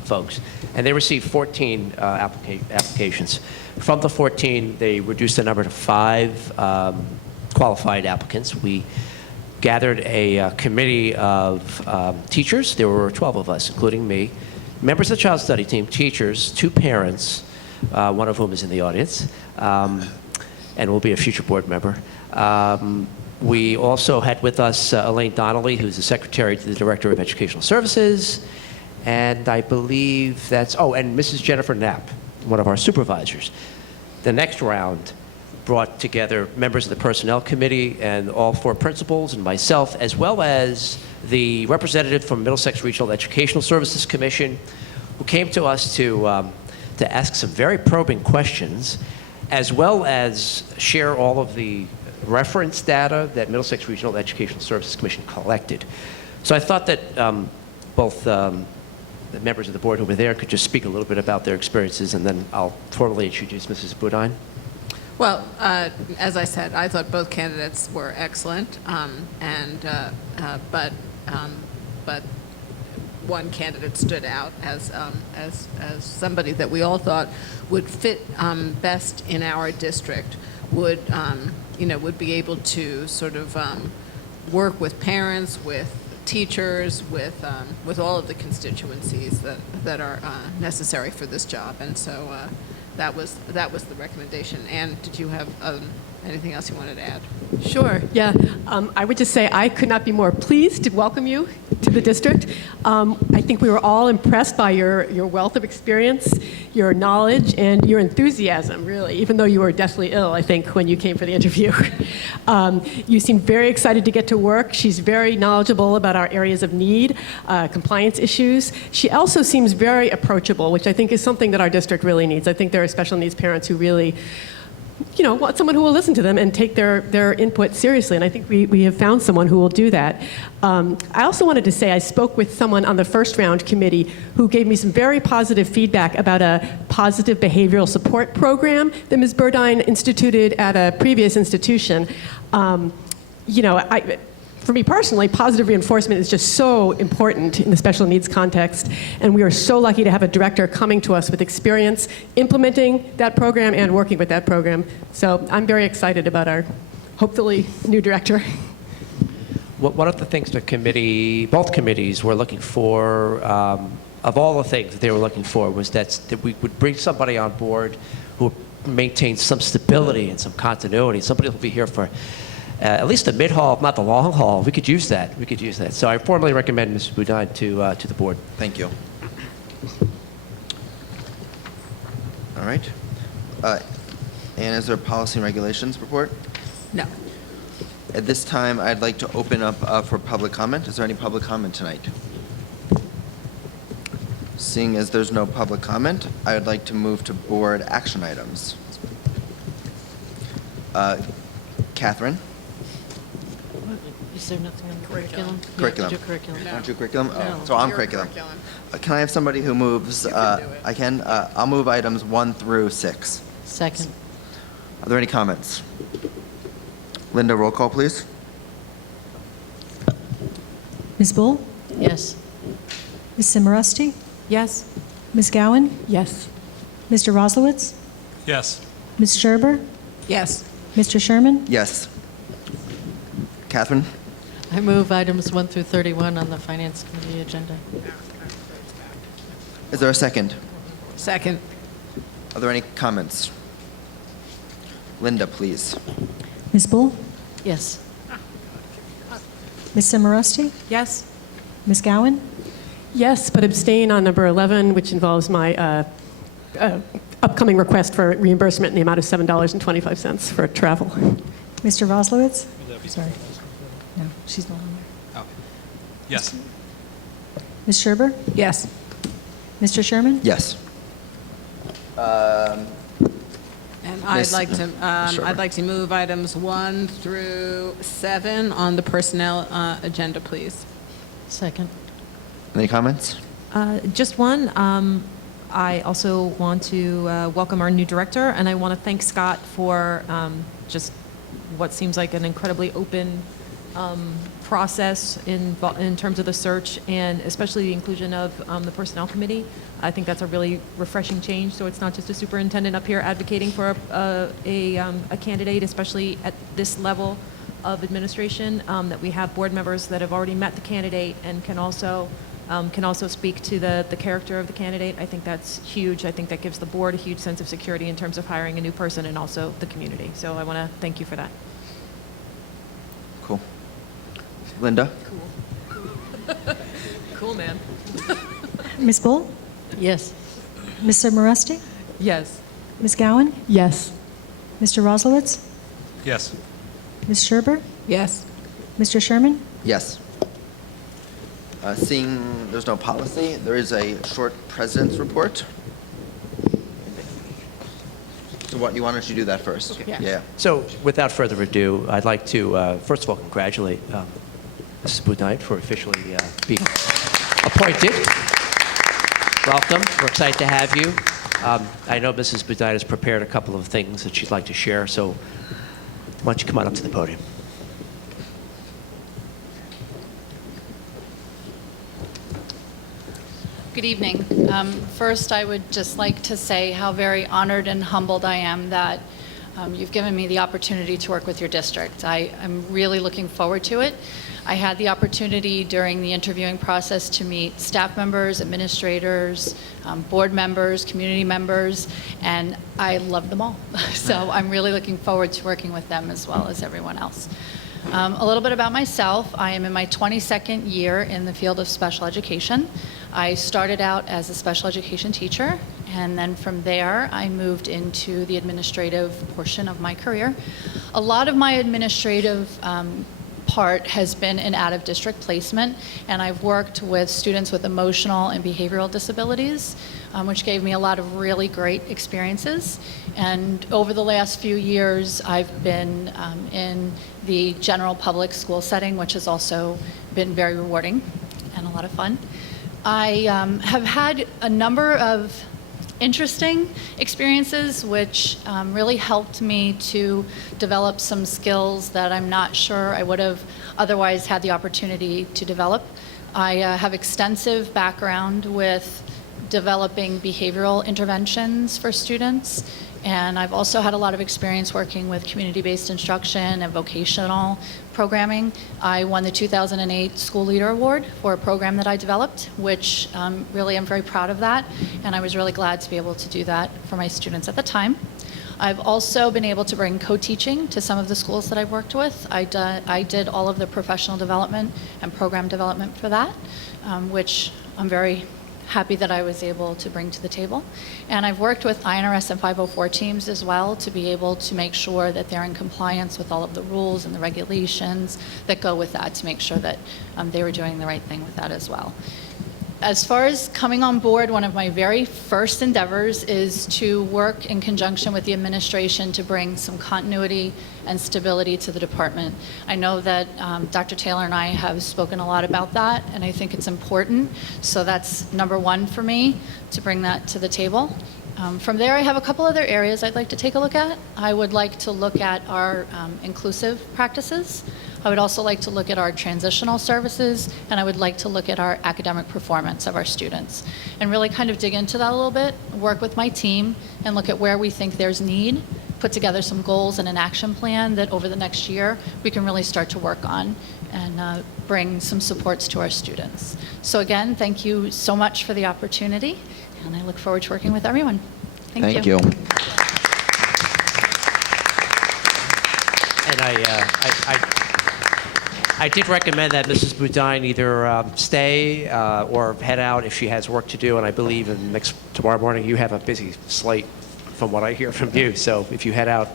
folks. And they received 14 applications. From the 14, they reduced the number to 5 qualified applicants. We gathered a committee of teachers. There were 12 of us, including me, members of the child study team, teachers, 2 parents, one of whom is in the audience, and will be a future board member. We also had with us Elaine Donnelly, who's the secretary to the Director of Educational Services, and I believe that's, and Mrs. Jennifer Knapp, one of our supervisors. The next round brought together members of the Personnel Committee and all 4 principals and myself, as well as the representative from Middlesex Regional Educational Services Commission, who came to us to ask some very probing questions, as well as share all of the reference data that Middlesex Regional Educational Services Commission collected. So I thought that both the members of the board who were there could just speak a little bit about their experiences, and then I'll formally introduce Mrs. Budine. Well, as I said, I thought both candidates were excellent, but one candidate stood out as somebody that we all thought would fit best in our district, would be able to sort of work with parents, with teachers, with all of the constituencies that are necessary for this job, and so that was the recommendation. And did you have anything else you wanted to add? Sure, yeah. I would just say I could not be more pleased to welcome you to the district. I think we were all impressed by your wealth of experience, your knowledge, and your enthusiasm, really, even though you were deathly ill, I think, when you came for the interview. You seemed very excited to get to work. She's very knowledgeable about our areas of need, compliance issues. She also seems very approachable, which I think is something that our district really needs. I think there are special needs parents who really want someone who will listen to them and take their input seriously. And I think we have found someone who will do that. I also wanted to say I spoke with someone on the first round committee who gave me some very positive feedback about a positive behavioral support program that Ms. Burdine instituted at a previous institution. For me personally, positive reinforcement is just so important in the special needs context, and we are so lucky to have a director coming to us with experience implementing that program and working with that program. So I'm very excited about our, hopefully, new director. One of the things the committee, both committees were looking for, of all the things that they were looking for, was that we would bring somebody on board who maintains some stability and some continuity. Somebody who will be here for at least the mid-haul, if not the long haul. We could use that. We could use that. So I formally recommend Mrs. Boudin to the board. Thank you. All right. And is there a policy and regulations report? No. At this time, I'd like to open up for public comment. Is there any public comment tonight? Seeing as there's no public comment, I would like to move to board action items. Catherine? Is there nothing on the curriculum? Curriculum. You have to do curriculum. Aren't you curriculum? No. So I'm Your curriculum. curriculum. Can I have somebody who moves? You can do it. I can. I'll move items 1 through 6. Second. Are there any comments? Linda, roll call, please. Ms. Bull? Yes. Ms. Simorosty? Yes? Ms. Gowan? Yes. Mr. Roslowitz? Yes. Ms. Scherber? Yes. Mr. Sherman? Yes. Catherine? I move items 1 through 31 on the Finance Committee agenda. Is there a second? Second. Are there any comments? Linda, please. Ms. Bull? Yes. Ms. Simorosty? Yes? Ms. Gowan? Yes, but abstain on number 11, which involves my upcoming request for reimbursement in the amount of $7.25 for travel. Mr. Roslowitz? Sorry. No, she's not on there. Oh. Yes. Ms. Scherber? Yes. Mr. Sherman? Yes. And Miss- Sure. I'd like to move items 1 through 7 on the personnel agenda, please. Second. Any comments? Just one. I also want to welcome our new director, and I want to thank Scott for just what seems like an incredibly open process in terms of the search, and especially the inclusion of the Personnel Committee. I think that's a really refreshing change, so it's not just a superintendent up here advocating for a candidate, especially at this level of administration, that we have board members that have already met the candidate and can also speak to the character of the candidate. I think that's huge. I think that gives the board a huge sense of security in terms of hiring a new person and also the community. So I want to thank you for that. Cool. Linda? Cool, man. Ms. Bull? Yes. Ms. Simorosty? Yes. Ms. Gowan? Yes. Mr. Roslowitz? Yes. Ms. Scherber? Yes. Mr. Sherman? Yes. Seeing there's no policy, there is a short president's report. So what, why don't you do that first? Yeah. So without further ado, I'd like to, first of all, congratulate Mrs. Boudin for officially being appointed. Welcome. We're excited to have you. I know Mrs. Boudin has prepared a couple of things that she'd like to share, so why don't you come on up to the podium? Good evening. First, I would just like to say how very honored and humbled I am that You've given me the opportunity to work with your district. I'm really looking forward to it. I had the opportunity during the interviewing process to meet staff members, administrators, board members, community members, and I love them all. So I'm really looking forward to working with them as well as everyone else. A little bit about myself. I am in my 22nd year in the field of special education. I started out as a special education teacher, and then from there I moved into the administrative portion of my career. A lot of my administrative part has been in out-of-district placement, and I've worked with students with emotional and behavioral disabilities, which gave me a lot of really great experiences. And over the last few years, I've been in the general public school setting, which has also been very rewarding and a lot of fun. I have had a number of interesting experiences which really helped me to develop some skills that I'm not sure I would have otherwise had the opportunity to develop. I have extensive background with developing behavioral interventions for students, and I've also had a lot of experience working with community-based instruction and vocational programming. I won the 2008 School Leader Award for a program that I developed, which really I'm very proud of that, and I was really glad to be able to do that for my students at the time. I've also been able to bring co-teaching to some of the schools that I've worked with. I did all of the professional development and program development for that, which I'm very happy that I was able to bring to the table. And I've worked with INRS and 504 teams as well to be able to make sure that they're in compliance with all of the rules and the regulations that go with that, to make sure that they were doing the right thing with that as well. As far as coming on board, one of my very first endeavors is to work in conjunction with the administration to bring some continuity and stability to the department. I know that Dr. Taylor and I have spoken a lot about that, and I think it's important. So that's number one for me, to bring that to the table. From there, I have a couple other areas I'd like to take a look at. I would like to look at our inclusive practices. I would also like to look at our transitional services, and I would like to look at our academic performance of our students and really kind of dig into that a little bit, work with my team, and look at where we think there's need, put together some goals and an action plan that over the next year we can really start to work on and bring some supports to our students. So again, thank you so much for the opportunity, and I look forward to working with everyone. Thank you. And I did recommend that Mrs. Boudin either stay or head out if she has work to do, and I believe tomorrow morning you have a busy slate from what I hear from you, so if you head out,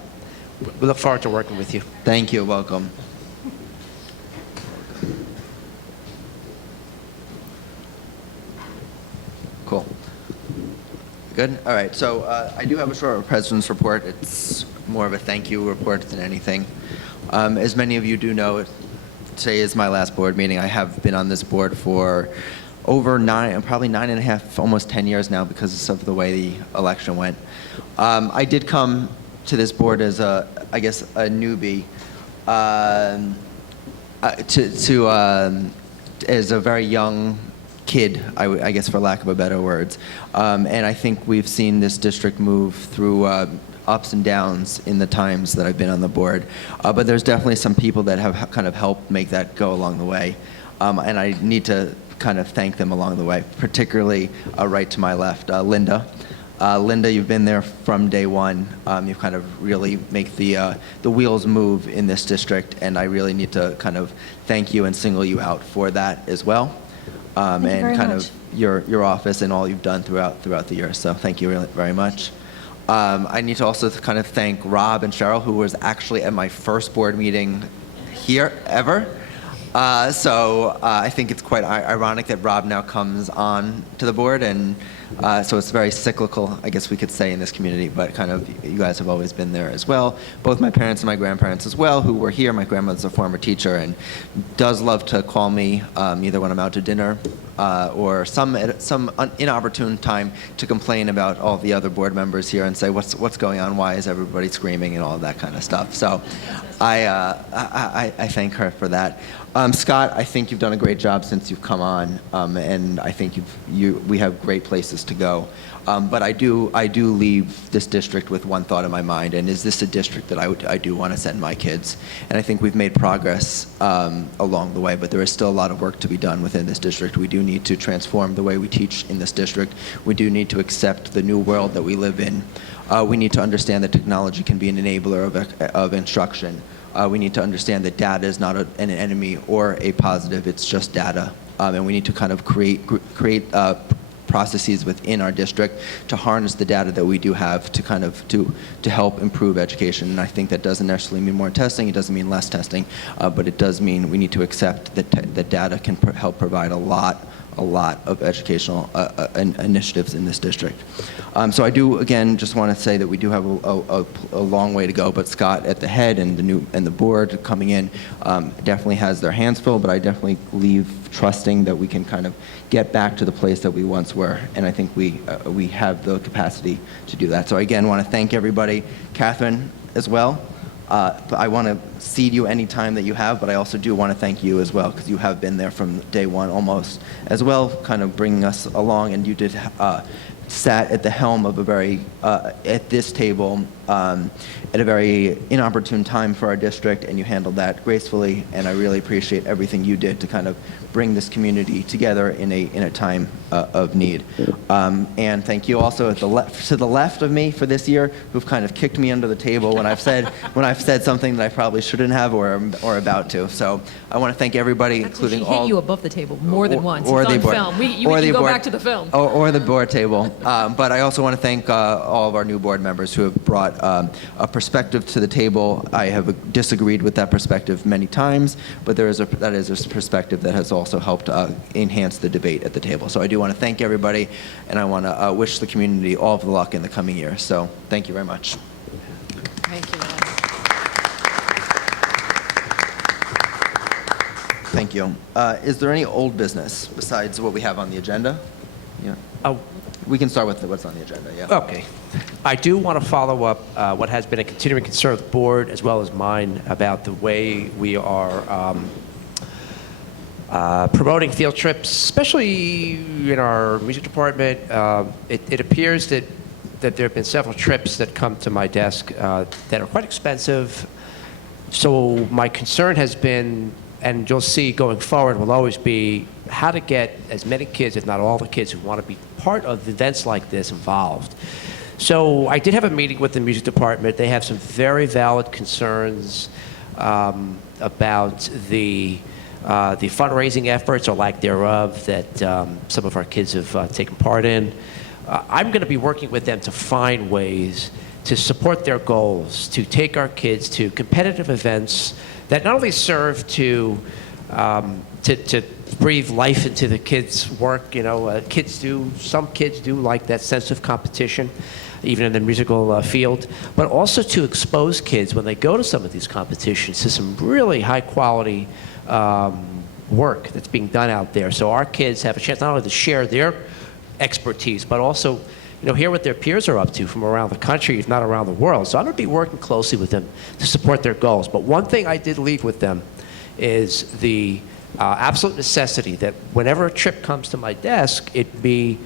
we look forward to working with you. Thank you. Welcome. Cool. Good? All right. So I do have a short president's report. It's more of a thank you report than anything. As many of you do know, today is my last board meeting. I have been on this board for over probably 9.5, almost 10 years now because of the way the election went. I did come to this board as a newbie, as a very young kid, I guess for lack of better words. And I think we've seen this district move through ups and downs in the times that I've been on the board. But there's definitely some people that have kind of helped make that go along the way. And I need to kind of thank them along the way, particularly right to my left, Linda. Linda, you've been there from day one. You've kind of really make the wheels move in this district, and I really need to kind of thank you and single you out for that as well. Thank you very kind much. of your office and all you've done throughout the year. So thank you really, very much. I need to also kind of thank Rob and Cheryl, who was actually at my first board meeting here ever. So I think it's quite ironic that Rob now comes on to the board, and so it's very cyclical, I guess we could say, in this community, but kind of you guys have always been there as well. Both my parents and my grandparents as well, who were here. My grandmother's a former teacher and does love to call me either when I'm out to dinner or some inopportune time to complain about all the other board members here and say, what's going on? Why is everybody screaming and all of that kind of stuff? So I thank her for that. Scott, I think you've done a great job since you've come on, and I think we have great places to go. But I do leave this district with one thought in my mind, and is this a district that I do want to send my kids? And I think we've made progress along the way, but there is still a lot of work to be done within this district. We do need to transform the way we teach in this district. We do need to accept the new world that we live in. We need to understand that technology can be an enabler of instruction. We need to understand that data is not an enemy or a positive, it's just data. And we need to kind of create processes within our district to harness the data that we do have to kind of to help improve education. And I think that doesn't necessarily mean more testing, it doesn't mean less testing, but it does mean we need to accept that data can help provide a lot of educational initiatives in this district. So I do, again, just want to say that we do have a long way to go, but Scott at the head and the board coming in definitely has their hands full, but I definitely leave trusting that we can kind of get back to the place that we once were, and I think we have the capacity to do that. So again, want to thank everybody, Catherine as well. I want to cede you any time that you have, but I also do want to thank you as well, because you have been there from day one almost as well, kind of bringing us along, and you did sat at the helm of a very, at this table, at a very inopportune time for our district, and you handled that gracefully, and I really appreciate everything you did to kind of bring this community together in a time of need. And thank you also to the left of me for this year, who've kind of kicked me under the table when I've said something that I probably shouldn't have or about to. So I want to thank everybody, including She all. hit you above the table more than once. Or It's the on board. film. You Or can the go board. back to the film. Or the board table. But I also want to thank all of our new board members who have brought a perspective to the table. I have disagreed with that perspective many times, but that is a perspective that has also helped enhance the debate at the table. So I do want to thank everybody, and I want to wish the community all of the luck in the coming year. So thank you very much. Thank you, Ed. Thank you. Is there any old business besides what we have on the agenda? Yeah. Oh, We can start with what's on the agenda, yeah. okay. I do want to follow up what has been a continuing concern of the board as well as mine about the way we are promoting field trips, especially in our music department. It appears that there have been several trips that come to my desk that are quite expensive. So my concern has been, and you'll see going forward, will always be how to get as many kids, if not all the kids who want to be part of events like this involved. So I did have a meeting with the music department. They have some very valid concerns about the fundraising efforts or lack thereof that some of our kids have taken part in. I'm going to be working with them to find ways to support their goals, to take our kids to competitive events that not only serve to breathe life into the kids' work. You know, some kids do like that sense of competition, even in the musical field, but also to expose kids when they go to some of these competitions to some really high quality work that's being done out there. So our kids have a chance not only to share their expertise, but also hear what their peers are up to from around the country, if not around the world. So I'm going to be working closely with them to support their goals. But one thing I did leave with them is the absolute necessity that whenever a trip comes to my desk, it be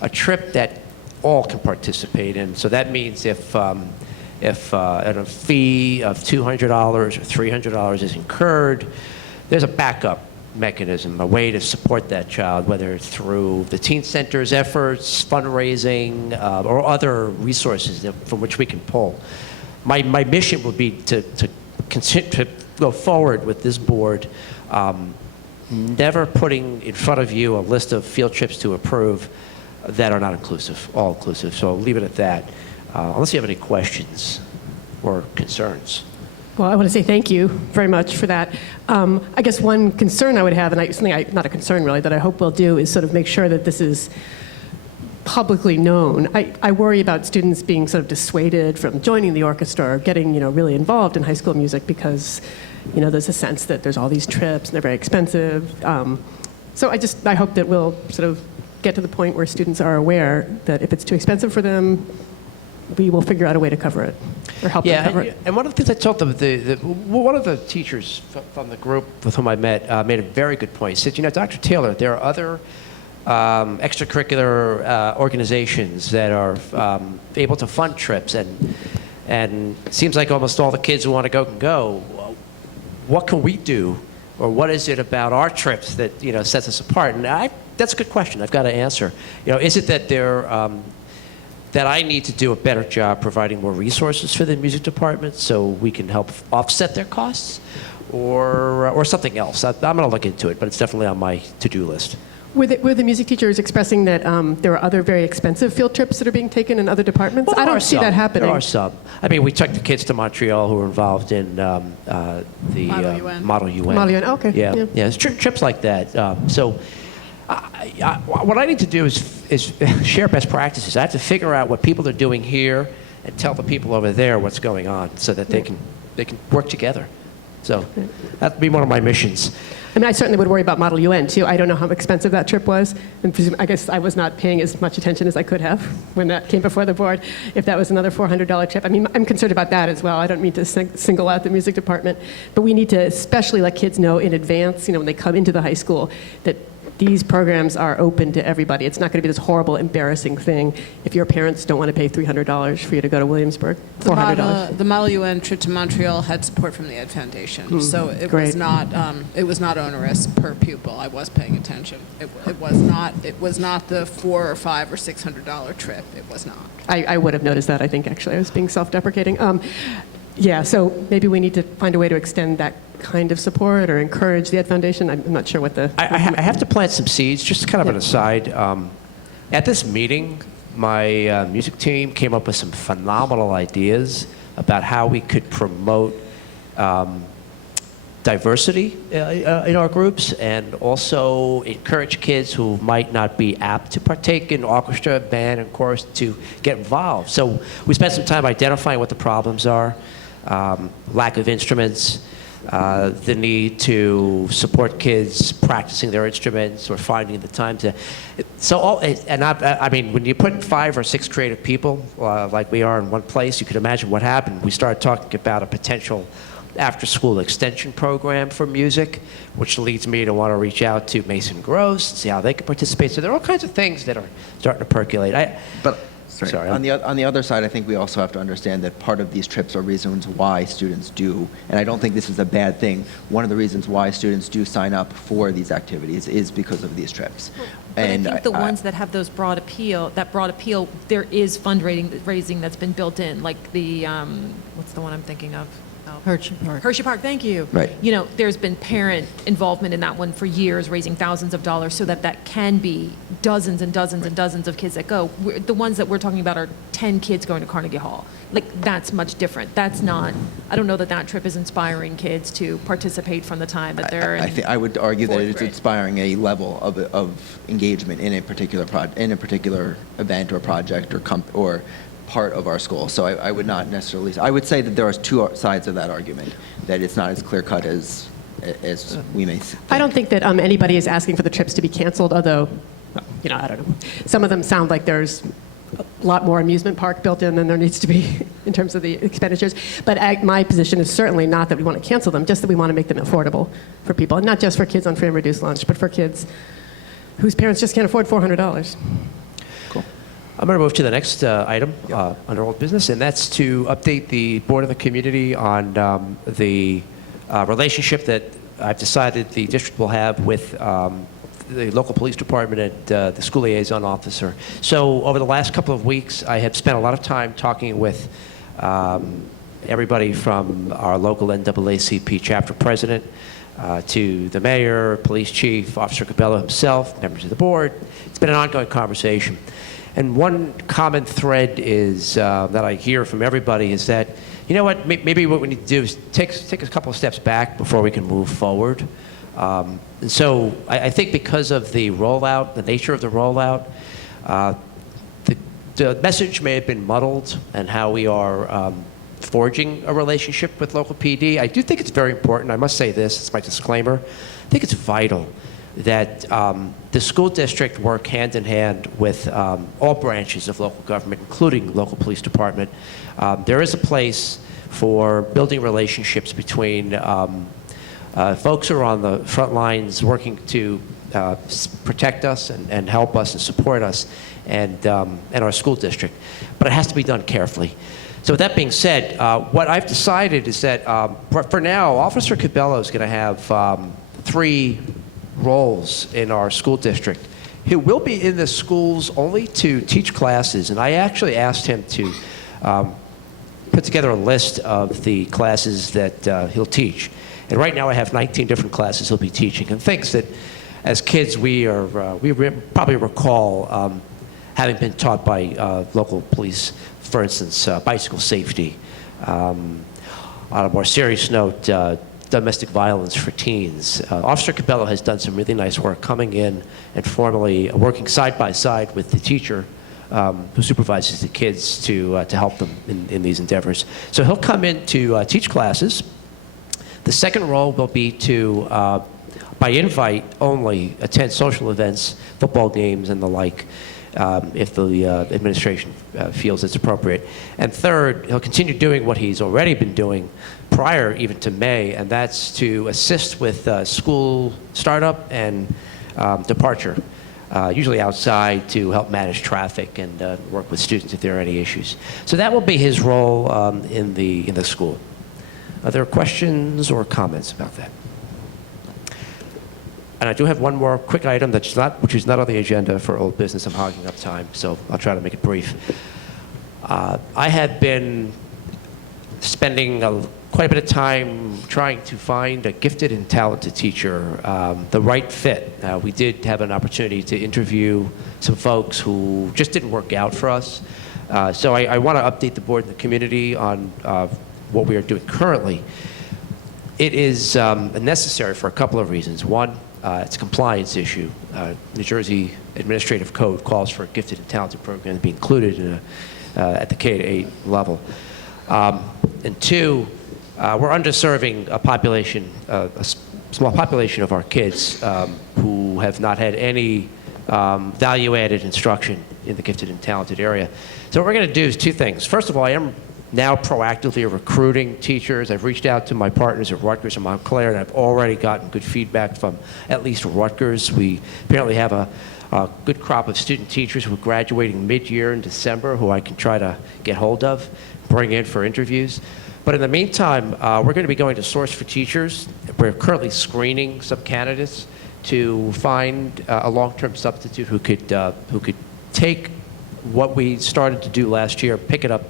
a trip that all can participate in. So that means if a fee of $200 or $300 is incurred, there's a backup mechanism, a way to support that child, whether it's through the Teen Center's efforts, fundraising, or other resources from which we can pull. My mission would be to go forward with this board, never putting in front of you a list of field trips to approve that are not inclusive, all inclusive. So I'll leave it at that, unless you have any questions or concerns. Well, I want to say thank you very much for that. I guess one concern I would have, and not a concern really, that I hope we'll do is sort of make sure that this is publicly known. I worry about students being sort of dissuaded from joining the orchestra or getting, really involved in high school music because, there's a sense that there's all these trips and they're very expensive. So I hope that we'll sort of get to the point where students are aware that if it's too expensive for them, we will figure out a way to cover it or help them cover it. And one of the things I told them, one of the teachers from the group with whom I met made a very good point. He said, Dr. Taylor, there are other extracurricular organizations that are able to fund trips, and it seems like almost all the kids who want to go can go. What can we do, or what is it about our trips that sets us apart? And that's a good question. I've got to answer. Is it that that I need to do a better job providing more resources for the music department so we can help offset their costs, or something else? I'm going to look into it, but it's definitely on my to-do list. Were the music teachers expressing that there are other very expensive field trips that are being taken in other departments? Well, I don't see that happening. There are some. I mean, we took the kids to Montreal who were involved in the Model UN. Model UN. Model UN, okay. Yeah. It's trips like that. So what I need to do is share best practices. I have to figure out what people are doing here and tell the people over there what's going on so that they can work together. So that'd be one of my missions. I mean, I certainly would worry about Model UN, too. I don't know how expensive that trip was. And I guess I was not paying as much attention as I could have when that came before the board. If that was another $400 trip, I mean, I'm concerned about that as well. I don't mean to single out the music department. But we need to especially let kids know in advance, when they come into the high school, that these programs are open to everybody. It's not going to be this horrible, embarrassing thing if your parents don't want to pay $300 for you to go to Williamsburg. $400. The Model UN trip to Montreal had support from the Ed Foundation, so it was not onerous per pupil. I was paying attention. It was not the $400 or $500 or $600 trip. It was not. I would have noticed that, I think, actually. I was being self-deprecating. Yeah, so maybe we need to find a way to extend that kind of support or encourage the Ed Foundation. I'm not sure what the... I have to plant some seeds, just kind of an aside. At this meeting, my music team came up with some phenomenal ideas about how we could promote diversity in our groups and also encourage kids who might not be apt to partake in orchestra, band, and chorus to get involved. So we spent some time identifying what the problems are, lack of instruments, the need to support kids practicing their instruments or finding the time to. I mean, when you put 5 or 6 creative people like we are in one place, you can imagine what happened. We started talking about a potential after-school extension program for music, which leads me to want to reach out to Mason Gross, see how they can participate. So there are all kinds of things that are starting to percolate. Sorry. On the other side, I think we also have to understand that part of these trips are reasons why students do, and I don't think this is a bad thing. One of the reasons why students do sign up for these activities is because of these trips. But I think the ones that have those broad appeal, there is fundraising that's been built in, like the, what's the one I'm thinking of? Hershey Park. Hershey Park, thank you. Right. There's been parent involvement in that one for years, raising thousands of dollars so that can be dozens and dozens and dozens of kids that go. The ones that we're talking about are 10 kids going to Carnegie Hall. That's much different. That's not, I don't know that trip is inspiring kids to participate from the time that they're in I would argue that it's grade. inspiring a level of engagement in a particular event or project or part of our school. So I would not necessarily. I would say that there are 2 sides of that argument. That it's not as clear cut as we may think. I don't think that anybody is asking for the trips to be canceled, although, I don't know. Some of them sound like there's a lot more amusement park built in than there needs to be in terms of the expenditures. But my position is certainly not that we want to cancel them, just that we want to make them affordable for people. And not just for kids on free and reduced lunch, but for kids whose parents just can't afford $400. I'm going to move to the next item under old business, and that's to update the board of the community on the relationship that I've decided the district will have with the local police department and the school liaison officer. So over the last couple of weeks, I have spent a lot of time talking with everybody from our local NAACP chapter president to the mayor, police chief, Officer Cabello himself, members of the board. It's been an ongoing conversation. And one common thread is that I hear from everybody is that, maybe what we need to do is take a couple of steps back before we can move forward. And so I think because of the rollout, the nature of the rollout, the message may have been muddled and how we are forging a relationship with local PD. I do think it's very important. I must say this, it's my disclaimer. I think it's vital that the school district work hand in hand with all branches of local government, including local police department. There is a place for building relationships between folks who are on the front lines working to protect us and help us and support us and our school district. But it has to be done carefully. So with that being said, what I've decided is that for now, Officer Cabello is going to have 3 roles in our school district. He will be in the schools only to teach classes, and I actually asked him to put together a list of the classes that he'll teach. And right now I have 19 different classes he'll be teaching, and things that as kids we probably recall having been taught by local police, for instance, bicycle safety. On a more serious note, domestic violence for teens. Officer Cabello has done some really nice work coming in and formally working side by side with the teacher who supervises the kids to help them in these endeavors. So he'll come in to teach classes. The second role will be to, by invite only, attend social events, football games and the like, if the administration feels it's appropriate. And third, he'll continue doing what he's already been doing prior even to May, and that's to assist with school startup and departure, usually outside to help manage traffic and work with students if there are any issues. So that will be his role in the school. Are there questions or comments about that? And I do have one more quick item which is not on the agenda for old business. I'm hogging up time, so I'll try to make it brief. I had been spending quite a bit of time trying to find a gifted and talented teacher, the right fit. We did have an opportunity to interview some folks who just didn't work out for us. So I want to update the board and the community on what we are doing currently. It is necessary for a couple of reasons. One, it's a compliance issue. New Jersey Administrative Code calls for a gifted and talented program to be included at the K-8 level. And two, we're underserving a population, a small population of our kids who have not had any value-added instruction in the gifted and talented area. So what we're going to do is 2 things. First of all, I am now proactively recruiting teachers. I've reached out to my partners at Rutgers and Montclair, and I've already gotten good feedback from at least Rutgers. We apparently have a good crop of student teachers who are graduating mid-year in December who I can try to get hold of, bring in for interviews. But in the meantime, we're going to be going to Source for Teachers. We're currently screening some candidates to find a long-term substitute who could take what we started to do last year, pick it up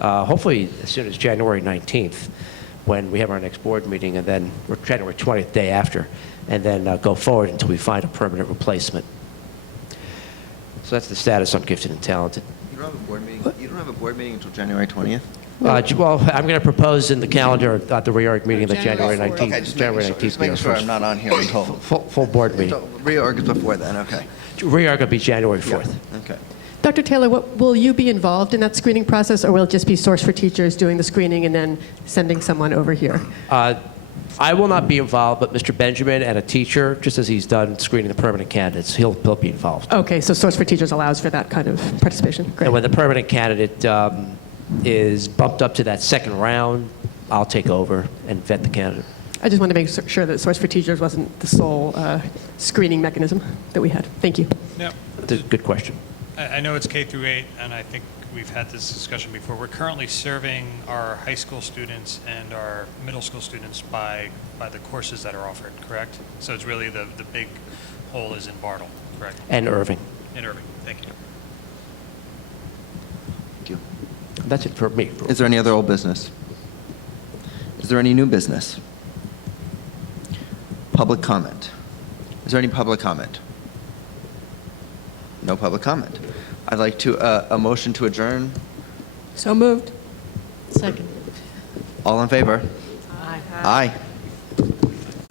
hopefully as soon as January 19th when we have our next board meeting, and then January 20th, day after, and then go forward until we find a permanent replacement. So that's the status on gifted and talented. You don't have a board meeting? You don't have a board meeting until January 20th? Well, I'm going to propose in the calendar at the reorg meeting that January 19th. Okay, just January making 19th sure, just making sure I'm not on here until full board meeting. reorg is before then. Okay. Reorg will be January 4th. Yeah. Okay. Dr. Taylor, will you be involved in that screening process, or will it just be Source for Teachers doing the screening and then sending someone over here? I will not be involved, but Mr. Benjamin and a teacher, just as he's done screening the permanent candidates, he'll be involved. Okay, so Source for Teachers allows for that kind of participation. Great. And when the permanent candidate is bumped up to that second round, I'll take over and vet the candidate. I just wanted to make sure that Source for Teachers wasn't the sole screening mechanism that we had. Thank you. Yep. That's a good question. I know it's K through 8, and I think we've had this discussion before. We're currently serving our high school students and our middle school students by the courses that are offered, correct? So it's really the big hole is in Bartle, correct? And Irving. In Irving, thank you. Thank you. That's it for me. Is there any other old business? Is there any new business? Public comment. Is there any public comment? No public comment. I'd like to a motion to adjourn. So moved. Second. All in favor? Aye. Aye.